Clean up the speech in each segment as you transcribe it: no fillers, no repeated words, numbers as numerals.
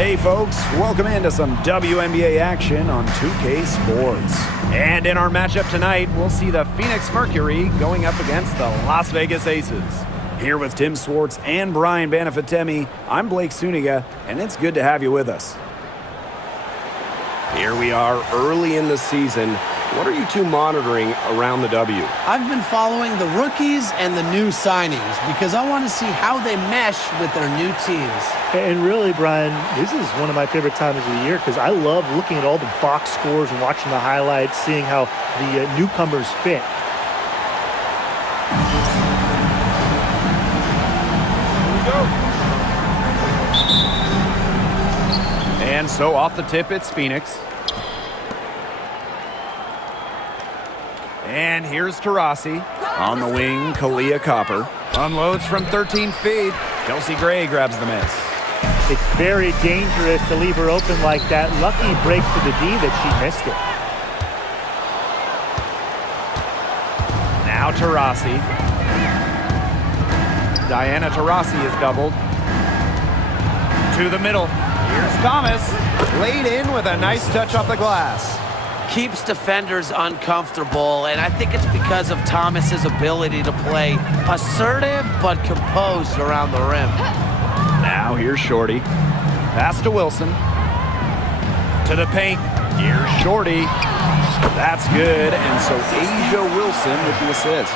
Hey folks, welcome into some WNBA action on 2K Sports. And in our matchup tonight, we'll see the Phoenix Mercury going up against the Las Vegas Aces. Here with Tim Swartz and Brian Banafitemi, I'm Blake Suniga, and it's good to have you with us. Here we are early in the season. What are you two monitoring around the W? I've been following the rookies and the new signings because I want to see how they mesh with their new teams. And really, Brian, this is one of my favorite times of the year because I love looking at all the box scores and watching the highlights, seeing how the newcomers fit. And so off the tip, it's Phoenix. And here's Taurasi. On the wing, Kalia Copper. Unloads from 13 feet. Chelsea Gray grabs the miss. It's very dangerous to leave her open like that. Lucky break to the D that she missed it. Now Taurasi. Diana Taurasi is doubled. To the middle. Here's Thomas. Laid in with a nice touch off the glass. Keeps defenders uncomfortable, and I think it's because of Thomas's ability to play assertive but composed around the rim. Now here's Shorty. Pass to Wilson. To the paint. Here's Shorty. That's good, and so Asia Wilson with the assist.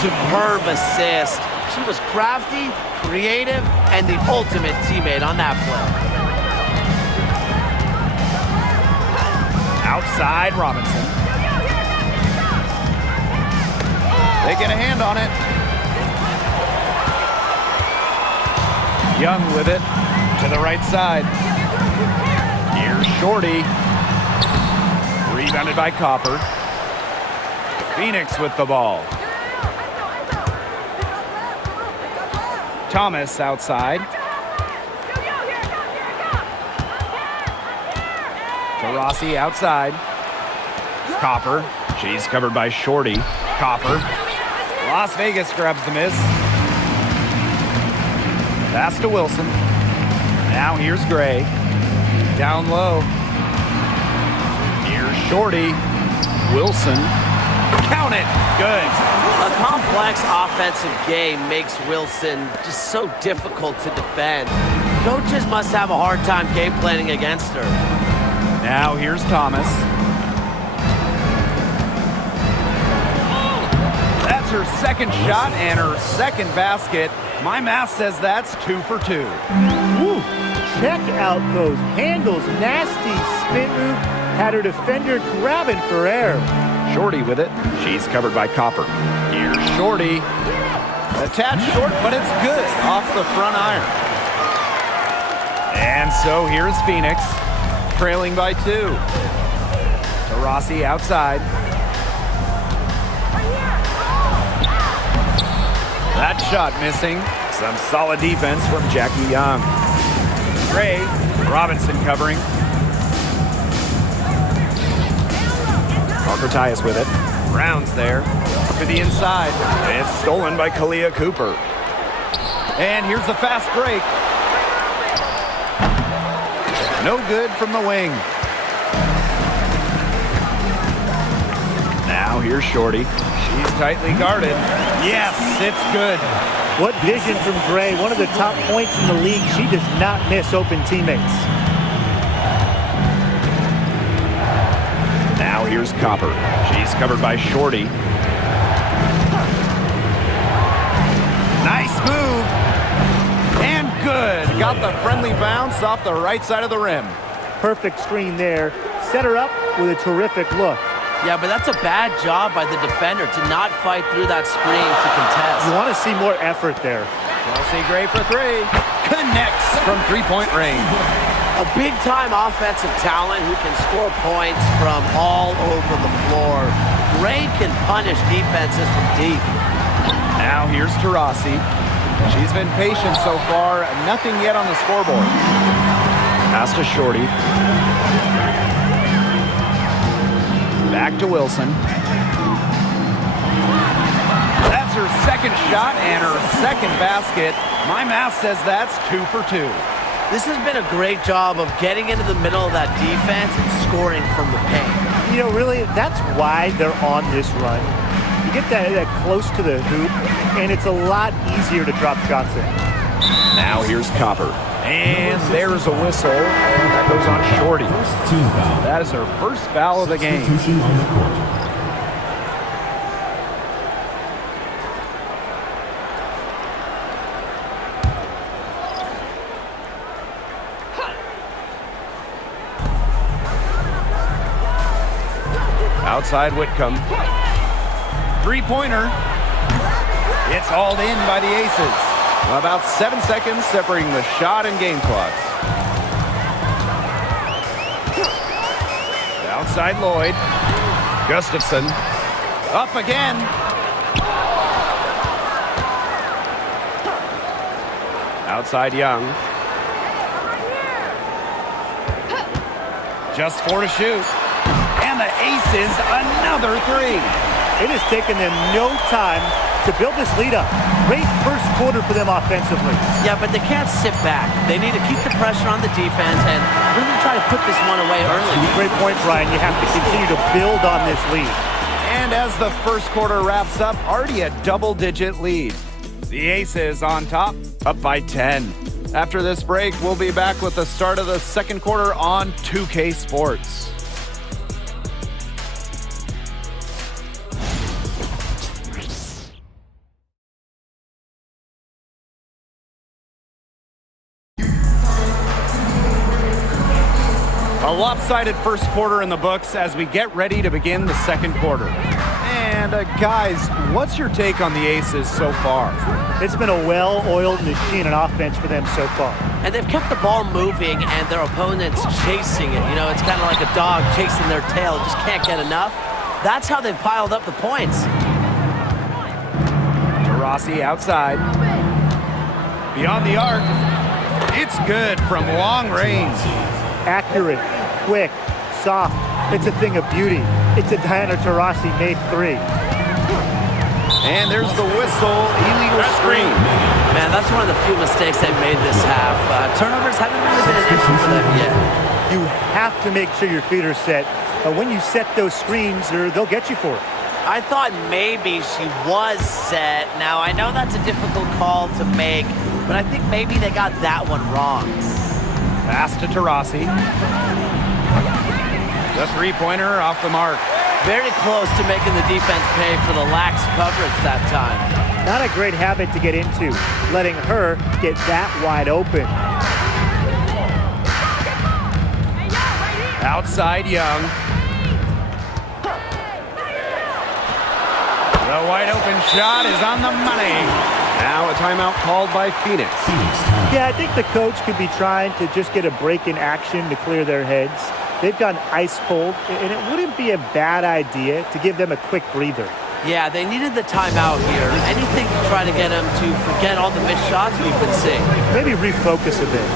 Superb assist. She was crafty, creative, and the ultimate teammate on that play. Outside Robinson. They get a hand on it. Young with it to the right side. Here's Shorty. Rebounded by Copper. Phoenix with the ball. Thomas outside. Taurasi outside. Copper. She's covered by Shorty. Copper. Las Vegas grabs the miss. Pass to Wilson. Now here's Gray. Down low. Here's Shorty. Wilson. Count it. Good. A complex offensive game makes Wilson just so difficult to defend. Coaches must have a hard time game planning against her. Now here's Thomas. That's her second shot and her second basket. My math says that's 2 for 2. Woo. Check out those handles. Nasty spin move. Had her defender grabbing for air. Shorty with it. She's covered by Copper. Here's Shorty. A tad short, but it's good. Off the front iron. And so here's Phoenix. Trailing by 2. Taurasi outside. That shot missing. Some solid defense from Jackie Young. Gray, Robinson covering. Parker Tyus with it. Brown's there. To the inside. It's stolen by Kalia Cooper. And here's the fast break. No good from the wing. Now here's Shorty. She's tightly guarded. Yes, it's good. What vision from Gray. One of the top points in the league. She does not miss open teammates. Now here's Copper. She's covered by Shorty. Nice move. And good. Got the friendly bounce off the right side of the rim. Perfect screen there. Set her up with a terrific look. Yeah, but that's a bad job by the defender to not fight through that screen to contest. You want to see more effort there. Chelsea Gray for 3. Connects from three-point range. A big-time offensive talent who can score points from all over the floor. Gray can punish defenses from deep. Now here's Taurasi. She's been patient so far. Nothing yet on the scoreboard. Pass to Shorty. Back to Wilson. That's her second shot and her second basket. My math says that's 2 for 2. This has been a great job of getting into the middle of that defense and scoring from the paint. You know, really, that's why they're on this run. You get that close to the hoop, and it's a lot easier to drop shots in. Now here's Copper. And there's a whistle. That goes on Shorty. That is her first foul of the game. Outside Whitcomb. Three-pointer. It's hauled in by the Aces. About 7 seconds separating the shot and game clocks. Outside Lloyd. Gustafson. Up again. Outside Young. Just 4 to shoot. And the Aces, another 3. It has taken them no time to build this lead up. Great first quarter for them offensively. Yeah, but they can't sit back. They need to keep the pressure on the defense and really try to put this one away early. Great point, Brian. You have to continue to build on this lead. And as the first quarter wraps up, already a double-digit lead. The Aces on top, up by 10. After this break, we'll be back with the start of the second quarter on 2K Sports. A lopsided first quarter in the books as we get ready to begin the second quarter. And guys, what's your take on the Aces so far? It's been a well-oiled machine on offense for them so far. And they've kept the ball moving and their opponents chasing it. You know, it's kind of like a dog chasing their tail, just can't get enough. That's how they've piled up the points. Rossi outside. Beyond the arc. It's good from long range. Accurate, quick, soft. It's a thing of beauty. It's a Diana Taurasi made 3. And there's the whistle, illegal screen. Man, that's one of the few mistakes they've made this half. Turnovers haven't really been an issue for them yet. You have to make sure your feet are set. When you set those screens, they'll get you for it. I thought maybe she was set. Now, I know that's a difficult call to make, but I think maybe they got that one wrong. Pass to Taurasi. The three-pointer off the mark. Very close to making the defense pay for the lax coverage that time. Not a great habit to get into, letting her get that wide open. Outside Young. The wide open shot is on the money. Now a timeout called by Phoenix. Yeah, I think the coach could be trying to just get a break in action to clear their heads. They've gone ice cold, and it wouldn't be a bad idea to give them a quick breather. Yeah, they needed the timeout here. Anything to try to get them to forget all the missed shots we've been seeing. Maybe refocus a bit.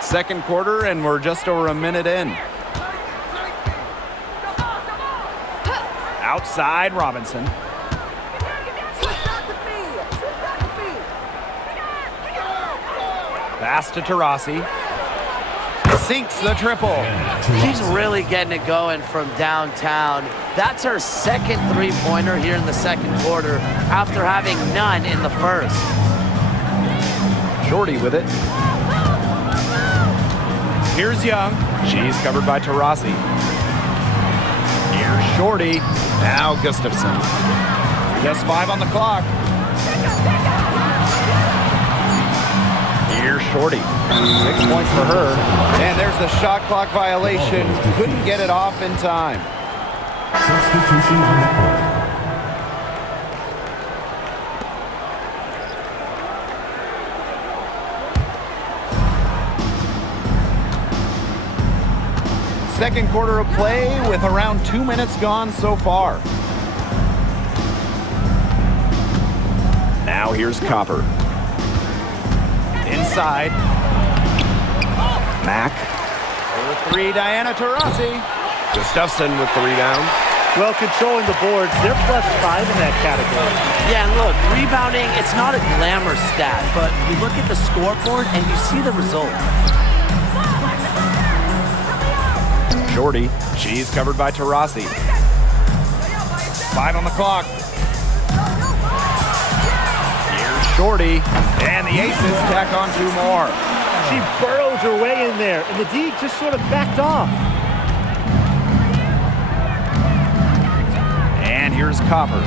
Second quarter, and we're just over a minute in. Outside Robinson. Pass to Taurasi. Sinks the triple. She's really getting it going from downtown. That's her second three-pointer here in the second quarter after having none in the first. Shorty with it. Here's Young. She's covered by Taurasi. Here's Shorty. Now Gustafson. Just 5 on the clock. Here's Shorty. 6 points for her. And there's the shot clock violation. Couldn't get it off in time. Substitution on the court. second quarter of play with around 2 minutes gone so far. Now here's Copper. Inside. Mack. Over 3, Diana Taurasi. Gustafson with the rebound. Well, controlling the boards, they're +5 in that category. Yeah, and look, rebounding, it's not a glamour stat, but you look at the scoreboard and you see the result. Shorty. She's covered by Taurasi. 5 on the clock. Here's Shorty. And the Aces tack on 2 more. She burrowed her way in there, and the D just sort of backed off. And here's Copper.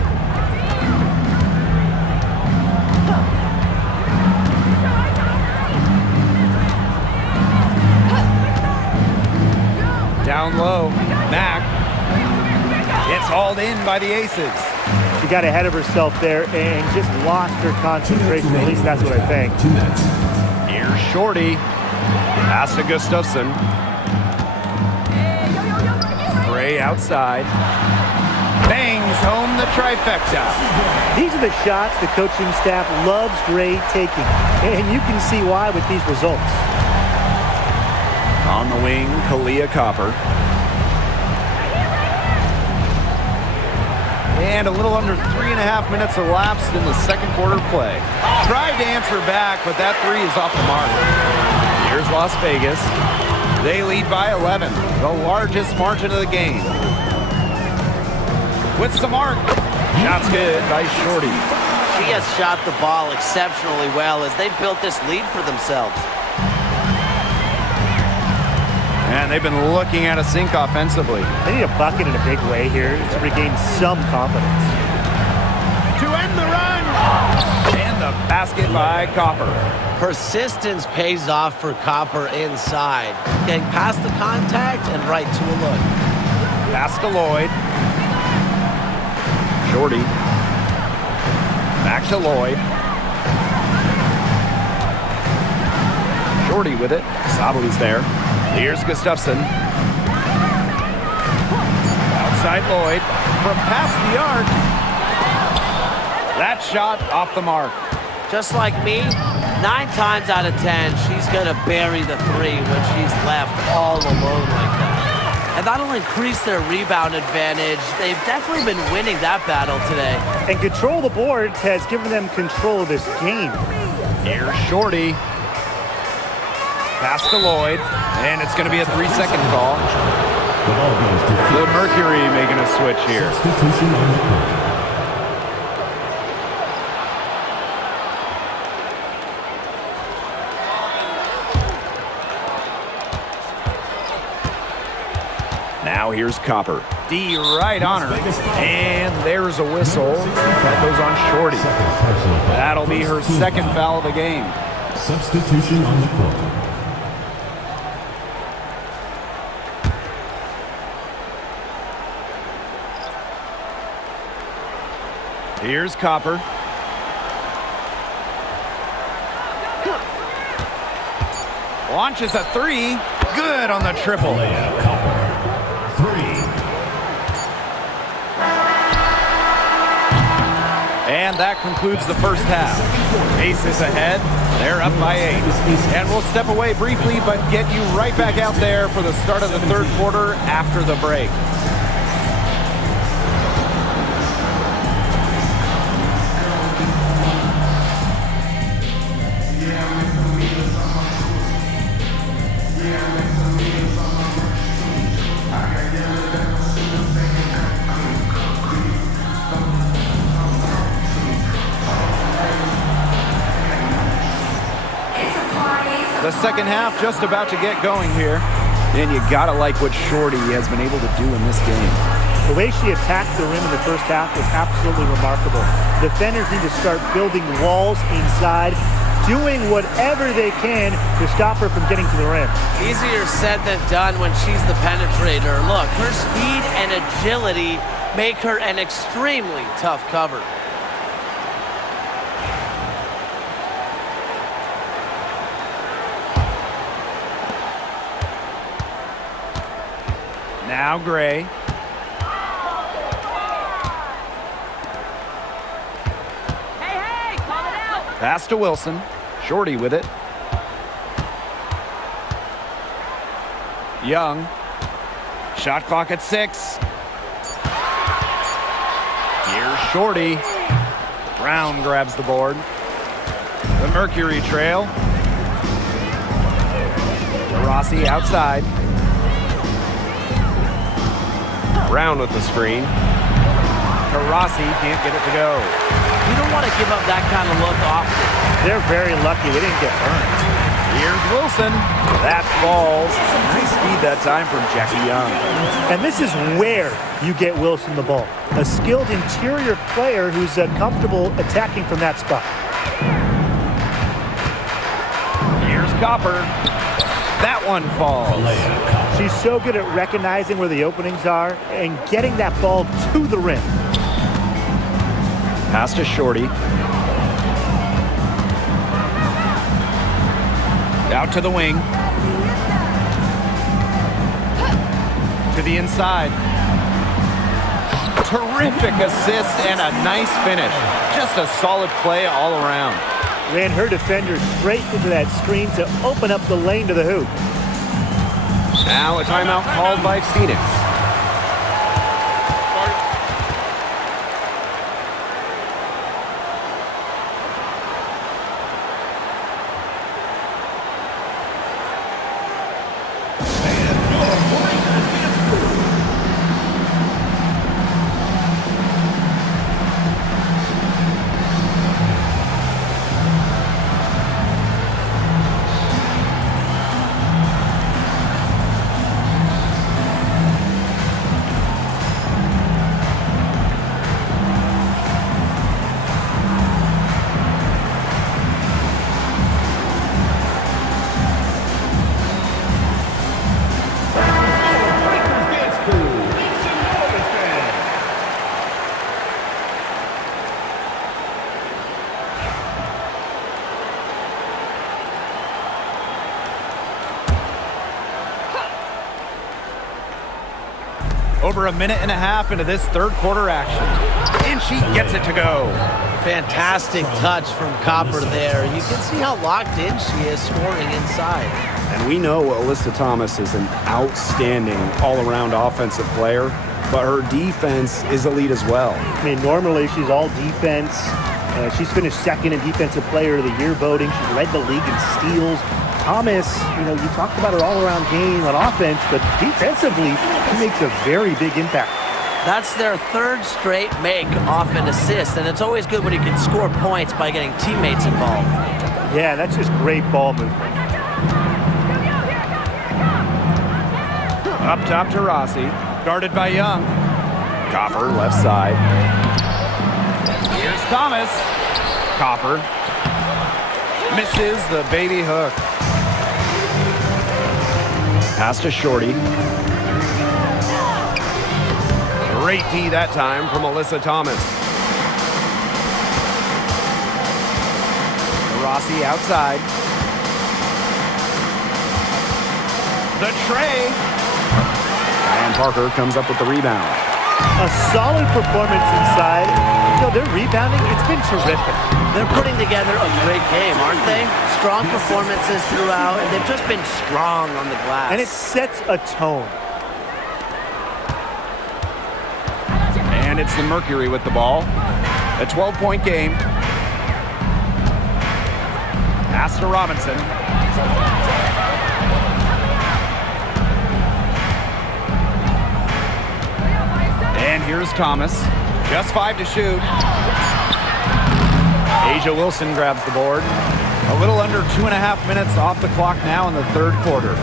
Down low, Mack. It's hauled in by the Aces. She got ahead of herself there and just lost her concentration. At least that's what I think. Here's Shorty. Pass to Gustafson. Gray outside. Bangs home the trifecta. These are the shots the coaching staff loves Gray taking. And you can see why with these results. On the wing, Kalia Copper. And a little under 3.5 minutes elapsed in the second quarter play. Tried to answer back, but that 3 is off the mark. Here's Las Vegas. They lead by 11, the largest margin of the game. With some mark. Shot's good by Shorty. She has shot the ball exceptionally well as they've built this lead for themselves. And they've been looking at a sink offensively. They need a bucket in a big way here to regain some confidence. To end the run. And the basket by Copper. Persistence pays off for Copper inside. Getting past the contact and right to a look. Pass to Lloyd. Shorty. Back to Lloyd. Shorty with it. Sabalu's there. Here's Gustafson. Outside Lloyd. From past the arc. That shot off the mark. Just like me, 9 times out of 10, she's going to bury the 3 when she's left all alone like that. And that'll increase their rebound advantage. They've definitely been winning that battle today. And control the boards has given them control of this game. Here's Shorty. Pass to Lloyd, and it's going to be a 3-second call. The Mercury making a switch here. Substitution on the court. Now here's Copper. D right on her. And there's a whistle. That goes on Shorty. That'll be her second foul of the game. Substitution on the court. Here's Copper. Launches a 3. Good on the triple. Copper. 3. And that concludes the first half. Aces ahead. They're up by 8. And we'll step away briefly, but get you right back out there for the start of the third quarter after the break. The second half just about to get going here. And you gotta like what Shorty has been able to do in this game. The way she attacked the rim in the first half was absolutely remarkable. Defenders need to start building walls inside, doing whatever they can to stop her from getting to the rim. Easier said than done when she's the penetrator. Look, her speed and agility make her an extremely tough cover. Now Gray. Hey, call it out. Pass to Wilson. Shorty with it. Young. Shot clock at 6. Here's Shorty. Brown grabs the board. The Mercury trail. Rossi outside. Brown with the screen. Rossi can't get it to go. You don't want to give up that kind of look often. They're very lucky they didn't get burned. Here's Wilson. That falls. Nice feed that time from Jackie Young. And this is where you get Wilson the ball. A skilled interior player who's comfortable attacking from that spot. Here's Copper. That one falls. She's so good at recognizing where the openings are and getting that ball to the rim. Pass to Shorty. Out to the wing. To the inside. Terrific assist and a nice finish. Just a solid play all around. Ran her defender straight into that screen to open up the lane to the hoop. Now a timeout called by Phoenix. Over a minute and a half into this third quarter action. And she gets it to go. Fantastic touch from Copper there. You can see how locked in she is scoring inside. And we know Alyssa Thomas is an outstanding all-around offensive player, but her defense is elite as well. I mean, normally she's all defense. She's finished second in Defensive Player of the Year voting. She's led the league in steals. Thomas, you talked about her all-around game on offense, but defensively, she makes a very big impact. That's their third straight make off an assist, and it's always good when you can score points by getting teammates involved. Yeah, that's just great ball movement. Up top to Rossi. Guarded by Young. Copper, left side. Here's Thomas. Copper. Misses the baby hook. Pass to Shorty. Great D that time from Alyssa Thomas. Rossi outside. The tray. And Parker comes up with the rebound. A solid performance inside. Their rebounding, it's been terrific. They're putting together a great game, aren't they? Strong performances throughout, and they've just been strong on the glass. And it sets a tone. And it's the Mercury with the ball. A 12-point game. Pass to Robinson. And here's Thomas. Just 5 to shoot. Asia Wilson grabs the board. A little under 2.5 minutes off the clock now in the third quarter.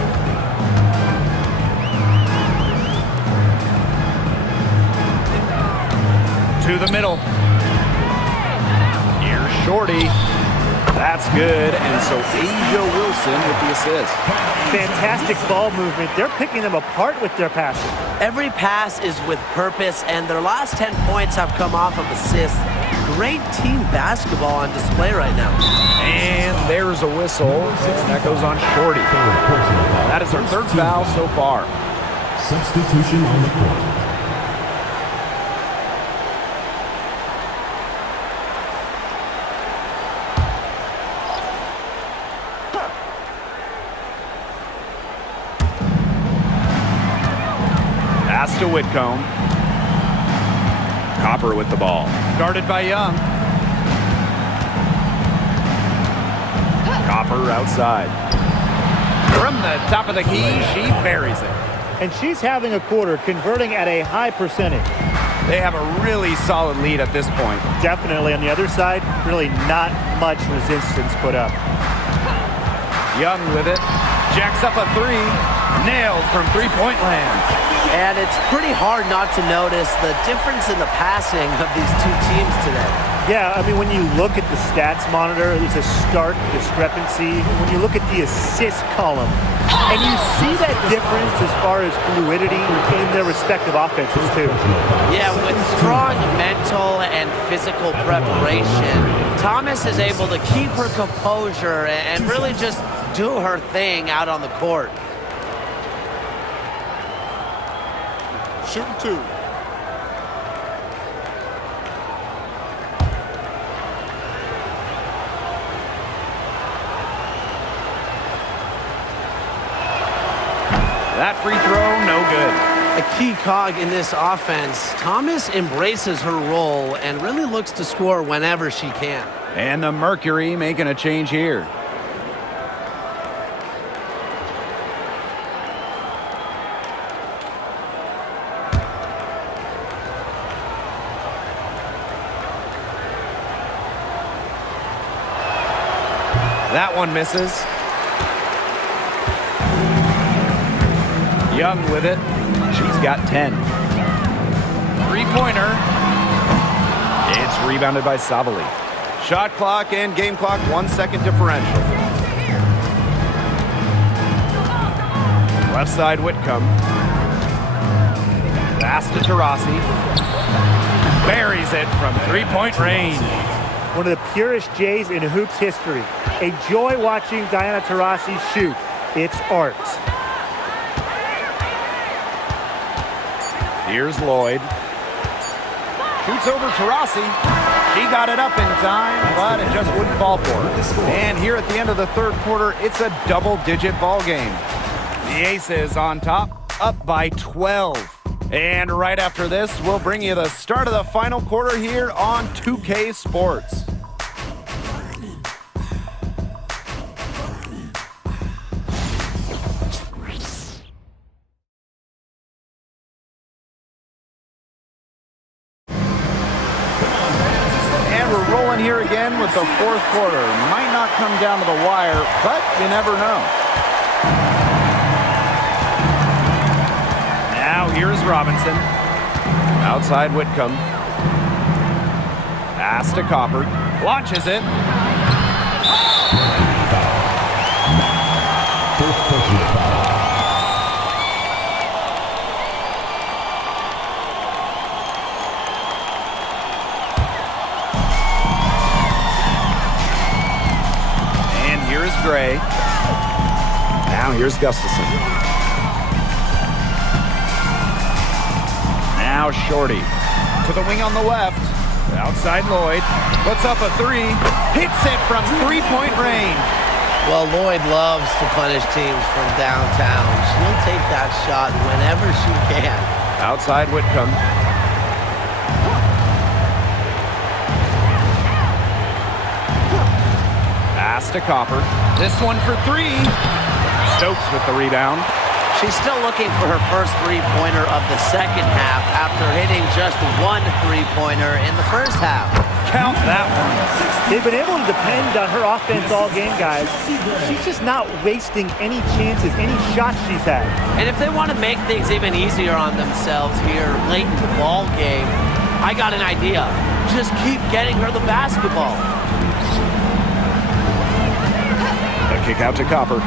To the middle. Here's Shorty. That's good. And so Asia Wilson with the assist. Fantastic ball movement. They're picking them apart with their passing. Every pass is with purpose, and their last 10 points have come off of assists. Great team basketball on display right now. And there's a whistle. That goes on Shorty. That is her third foul so far. Substitution on the court. Pass to Whitcomb. Copper with the ball. Guarded by Young. Copper outside. From the top of the key, she buries it. And she's having a quarter, converting at a high percentage. They have a really solid lead at this point. Definitely on the other side, really not much resistance put up. Young with it. Jacks up a three. Nailed from three-point land. And it's pretty hard not to notice the difference in the passing of these two teams today. Yeah, I mean, when you look at the stats monitor, there's a stark discrepancy. When you look at the assist column, and you see that difference as far as fluidity in their respective offenses, too. Yeah, with strong mental and physical preparation, Thomas is able to keep her composure and really just do her thing out on the court. Shooting two. That free throw, no good. A key cog in this offense, Thomas embraces her role and really looks to score whenever she can. And the Mercury making a change here. That one misses. Young with it. She's got 10. Three-pointer. It's rebounded by Savali. Shot clock and game clock 1 second differential. Left side Whitcomb. Pass to Taurasi. Buries it from three-point range. One of the purest Jays in hoops history. A joy watching Diana Taurasi shoot. It's art. Here's Lloyd. Shoots over Taurasi. She got it up in time, but it just wouldn't fall for her. And here at the end of the third quarter, it's a double-digit ball game. The Aces on top, up by 12. And right after this, we'll bring you the start of the final quarter here on 2K Sports. Here again with the fourth quarter. Might not come down to the wire, but you never know. Now here's Robinson. Outside Whitcomb. Pass to Copper. Launches it. First personal foul. Here's Gray. Now here's Gustafson. Now Shorty. To the wing on the left. Outside Lloyd. Puts up a three. Hits it from three-point range. Well, Lloyd loves to punish teams from downtown. She'll take that shot whenever she can. Outside Whitcomb. Pass to Copper. This one for three. Stokes with the rebound. She's still looking for her first three-pointer of the second half after hitting just one three-pointer in the first half. Count that one. They've been able to depend on her offense all game, guys. She's just not wasting any chances, any shots she's had. And if they want to make things even easier on themselves here late in the ball game, I got an idea. Just keep getting her the basketball. A kick out to Copper.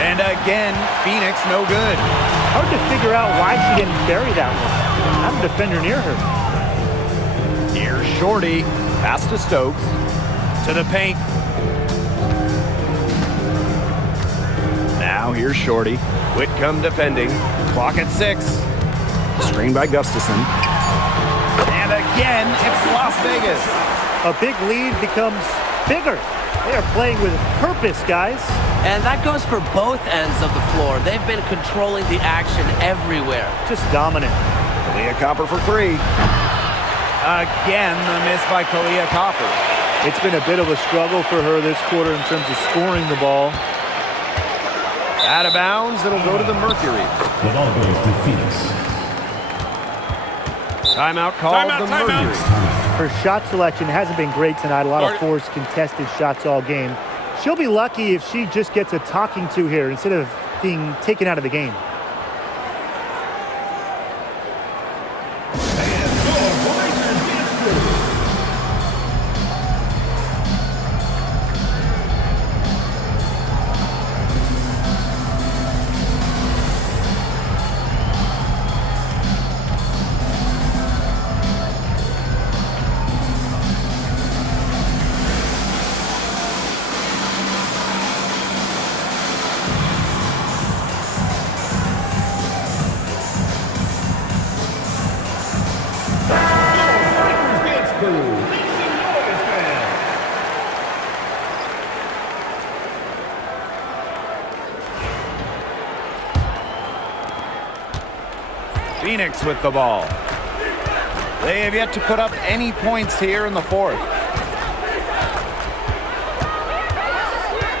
And again, Phoenix no good. Hard to figure out why she didn't bury that one. Not a defender near her. Here's Shorty. Pass to Stokes. To the paint. Now here's Shorty. Whitcomb come defending. Clock at 6. Screen by Gustafson. And again, it's Las Vegas. A big lead becomes bigger. They are playing with purpose, guys. And that goes for both ends of the floor. They've been controlling the action everywhere. Just dominant. Kalia Copper for 3. Again, the miss by Kalia Copper. It's been a bit of a struggle for her this quarter in terms of scoring the ball. Out of bounds, it'll go to the Mercury. The ball goes to Phoenix. Timeout called the Mercury. Her shot selection hasn't been great tonight. A lot of forced contested shots all game. She'll be lucky if she just gets a talking to here instead of being taken out of the game. Phoenix with the ball. They have yet to put up any points here in the 4th.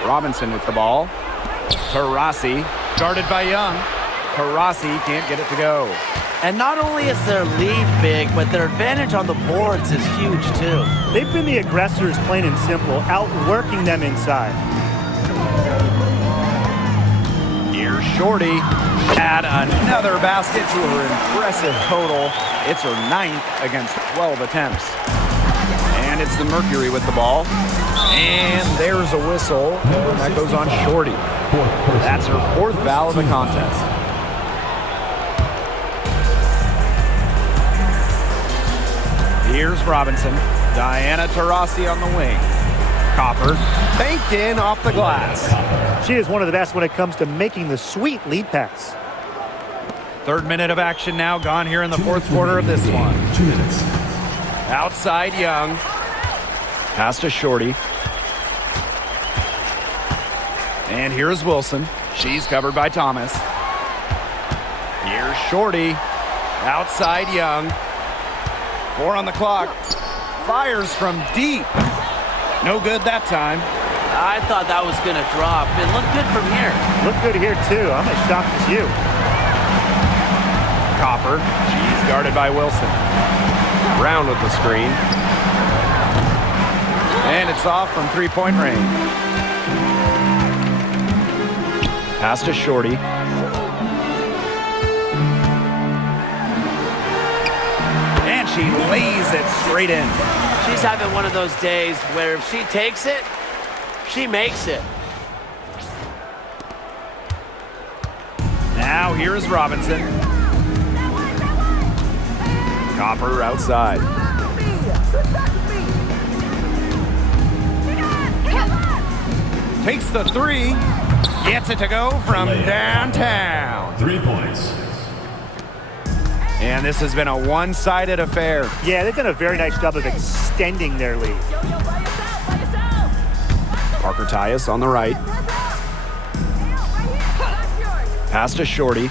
Robinson with the ball. Taurasi, guarded by Young. Taurasi can't get it to go. And not only is their lead big, but their advantage on the boards is huge too. They've been the aggressors, plain and simple, outworking them inside. Here's Shorty. Add another basket to her impressive total. It's her 9th against 12 attempts. And it's the Mercury with the ball. And there's a whistle. And that goes on Shorty. That's her 4th foul of the contest. Here's Robinson. Diana Taurasi on the wing. Copper banked in off the glass. She is one of the best when it comes to making the sweet lead pass. 3rd minute of action now gone here in the 4th quarter of this one. 2 minutes. Outside Young. Pass to Shorty. And here's Wilson. She's covered by Thomas. Here's Shorty. Outside Young. 4 on the clock. Fires from deep. No good that time. I thought that was going to drop. It looked good from here. Look good here, too. I'm as shocked as you. Copper. She's guarded by Wilson. Brown with the screen. And it's off from 3-point range. Pass to Shorty. And she lays it straight in. She's having one of those days where if she takes it, she makes it. Now here's Robinson. Copper outside. Takes the 3. Gets it to go from downtown. 3 points. And this has been a one-sided affair. Yeah, they've done a very nice job of extending their lead. Parker Tyus on the right. Pass to Shorty.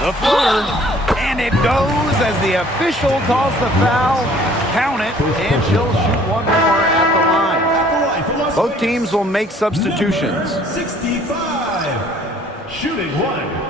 The floater. And it goes as the official calls the foul. Count it, and she'll shoot one more at the line. Both teams will make substitutions. 65. Shooting 1.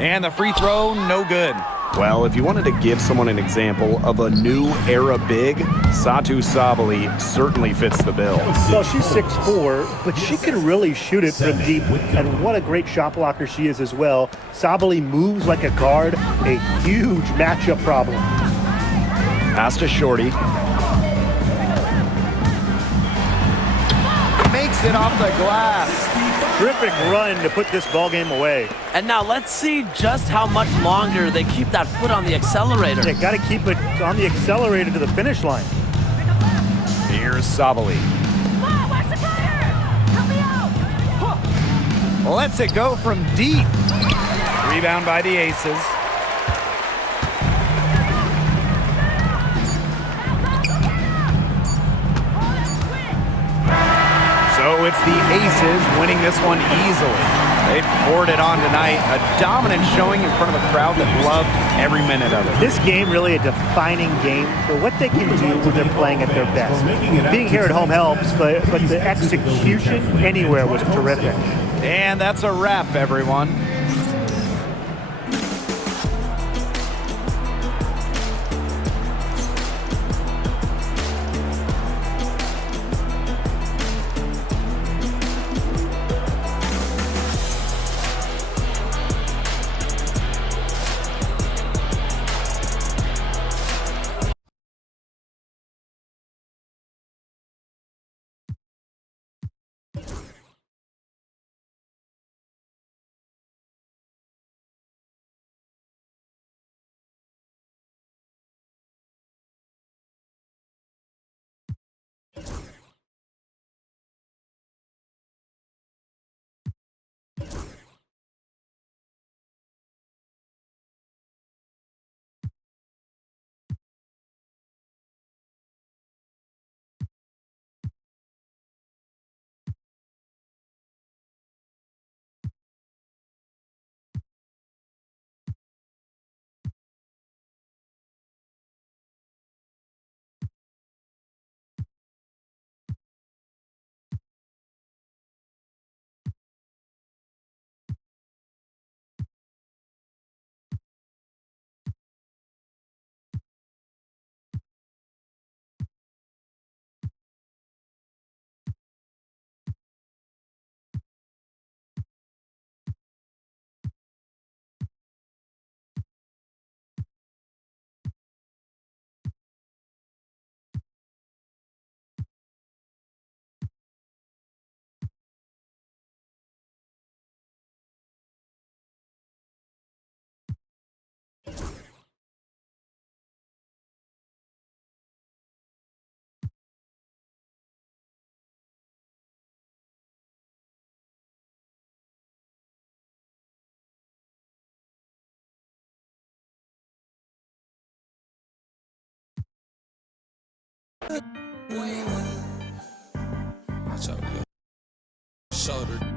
And the free throw, no good. Well, if you wanted to give someone an example of a new era big, Satou Sabally certainly fits the bill. Well, she's 6'4", but she can really shoot it from deep. And what a great shot blocker she is as well. Sabally moves like a guard, a huge matchup problem. Pass to Shorty. Makes it off the glass. Terrific run to put this ball game away. And now let's see just how much longer they keep that foot on the accelerator. They got to keep it on the accelerator to the finish line. Here's Sabali. Mom, where's the cutter? Help me out. Lets it go from deep. Rebound by the Aces. So it's the Aces winning this one easily. They poured it on tonight. A dominant showing in front of a crowd that loved every minute of it. This game really a defining game for what they can do when they're playing at their best. Being here at home helps, but the execution anywhere was terrific. And that's a wrap, everyone. Watch out, yo. Shoulder.